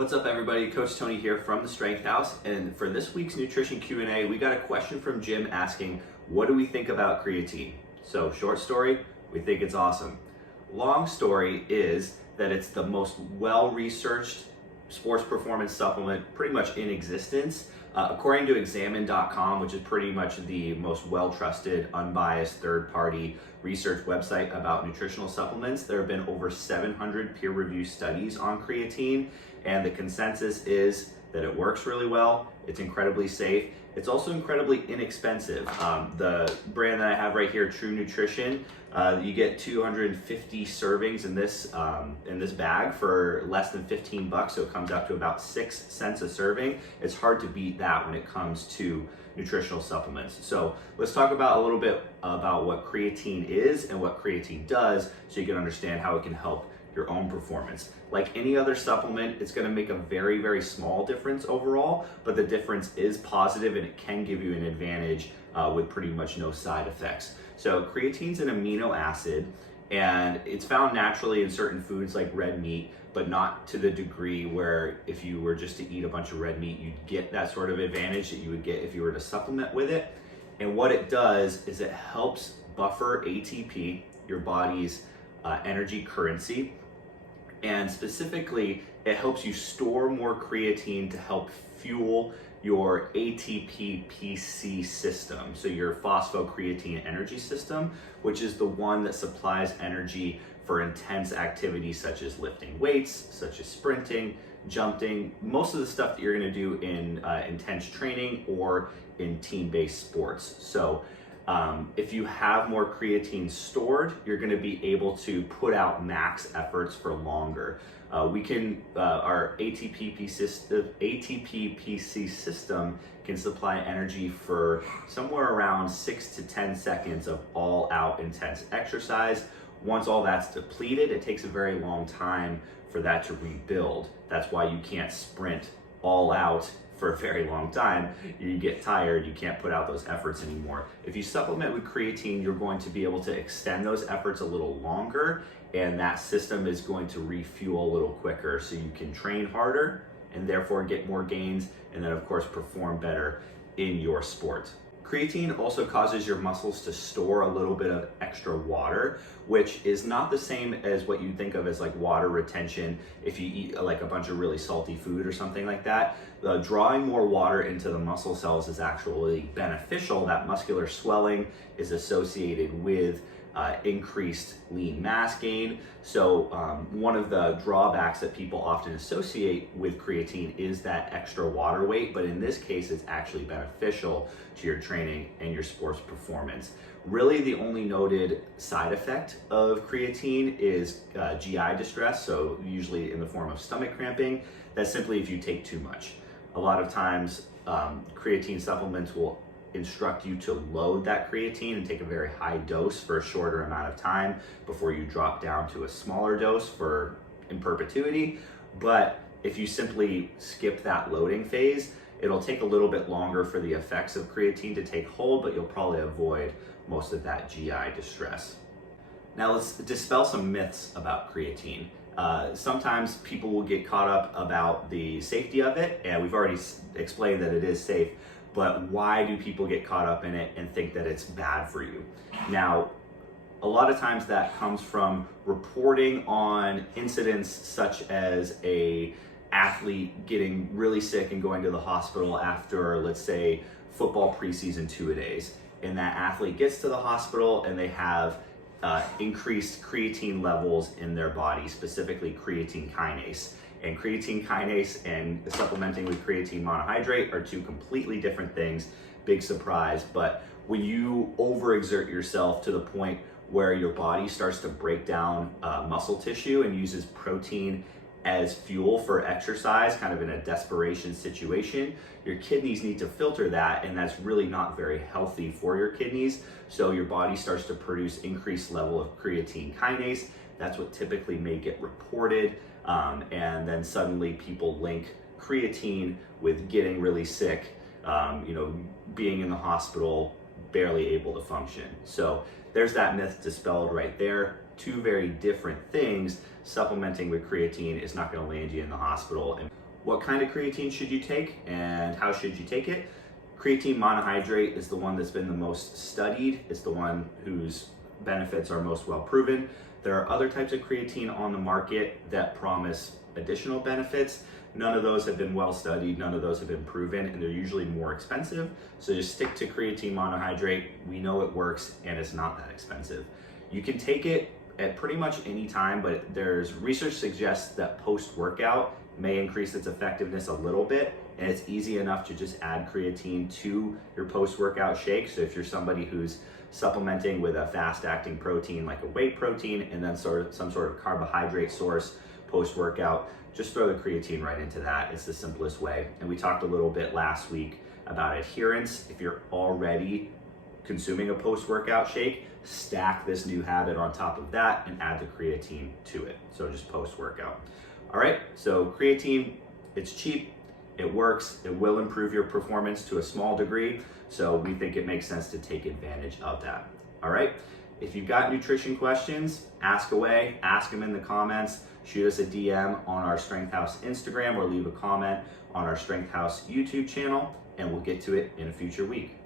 What's up everybody, Coach Tony here from the Strength House, and for this week's nutrition Q&A, we got a question from Jim asking, what do we think about creatine? So short story, we think it's awesome. Long story is that it's the most well-researched sports performance supplement pretty much in existence. According to examine.com, which is pretty much the most well-trusted, unbiased, third-party research website about nutritional supplements, there have been over 700 peer-reviewed studies on creatine, and the consensus is that it works really well, it's incredibly safe, it's also incredibly inexpensive. The brand that I have right here, True Nutrition, you get 250 servings in this bag for less than 15 bucks, so it comes out to about 6 cents a serving. It's hard to beat that when it comes to nutritional supplements. So let's talk about a little bit about what creatine is and what creatine does so you can understand how it can help your own performance. Like any other supplement, it's going to make a very, very small difference overall, but the difference is positive and it can give you an advantage with pretty much no side effects. So creatine is an amino acid, and it's found naturally in certain foods like red meat, but not to the degree where if you were just to eat a bunch of red meat, you'd get that sort of advantage that you would get if you were to supplement with it. And what it does is it helps buffer ATP, your body's energy currency, and specifically it helps you store more creatine to help fuel your ATP-PC system, so your phosphocreatine energy system, which is the one that supplies energy for intense activities such as lifting weights, such as sprinting, jumping, most of the stuff that you're going to do in intense training or in team-based sports. So if you have more creatine stored, you're going to be able to put out max efforts for longer. Our ATP-PC system can supply energy for somewhere around 6 to 10 seconds of all-out intense exercise. Once all that's depleted, it takes a very long time for that to rebuild. That's why you can't sprint all out for a very long time. You get tired, you can't put out those efforts anymore. If you supplement with creatine, you're going to be able to extend those efforts a little longer, and that system is going to refuel a little quicker, so you can train harder and therefore get more gains, and then of course perform better in your sport. Creatine also causes your muscles to store a little bit of extra water, which is not the same as what you think of as like water retention if you eat like a bunch of really salty food or something like that. Drawing more water into the muscle cells is actually beneficial. That muscular swelling is associated with increased lean mass gain. So one of the drawbacks that people often associate with creatine is that extra water weight, but in this case it's actually beneficial to your training and your sports performance. Really the only noted side effect of creatine is GI distress, so usually in the form of stomach cramping. That's simply if you take too much. A lot of times creatine supplements will instruct you to load that creatine and take a very high dose for a shorter amount of time before you drop down to a smaller dose in perpetuity. But if you simply skip that loading phase, it'll take a little bit longer for the effects of creatine to take hold, but you'll probably avoid most of that GI distress. Now let's dispel some myths about creatine. Sometimes people will get caught up about the safety of it, and we've already explained that it is safe, but why do people get caught up in it and think that it's bad for you? Now, a lot of times that comes from reporting on incidents such as a athlete getting really sick and going to the hospital after, let's say, football preseason two-a-days. And that athlete gets to the hospital and they have increased creatine levels in their body, specifically creatine kinase. And creatine kinase and supplementing with creatine monohydrate are two completely different things. Big surprise. But when you overexert yourself to the point where your body starts to break down muscle tissue and uses protein as fuel for exercise, kind of in a desperation situation, your kidneys need to filter that, and that's really not very healthy for your kidneys. So your body starts to produce increased level of creatine kinase. That's what typically may get reported. And then suddenly people link creatine with getting really sick, being in the hospital, barely able to function. So there's that myth dispelled right there. Two very different things. Supplementing with creatine is not going to land you in the hospital. And What kind of creatine should you take and how should you take it? Creatine monohydrate is the one that's been the most studied. It's the one whose benefits are most well proven. There are other types of creatine on the market that promise additional benefits. None of those have been well studied, none of those have been proven, and they're usually more expensive. So just stick to creatine monohydrate. We know it works and it's not that expensive. You can take it at pretty much any time, but there's research suggests that post-workout may increase its effectiveness a little bit, and it's easy enough to just add creatine to your post-workout shake. So if you're somebody who's supplementing with a fast-acting protein like a whey protein and then some sort of carbohydrate source post-workout, just throw the creatine right into that. It's the simplest way. And we talked a little bit last week about adherence. If you're already consuming a post-workout shake, stack this new habit on top of that and add the creatine to it. So just post-workout. All right, so creatine, it's cheap, it works, it will improve your performance to a small degree, so we think it makes sense to take advantage of that. All right, if you've got nutrition questions, ask away, ask them in the comments, shoot us a DM on our Strength House Instagram or leave a comment on our Strength House YouTube channel, and we'll get to it in a future week.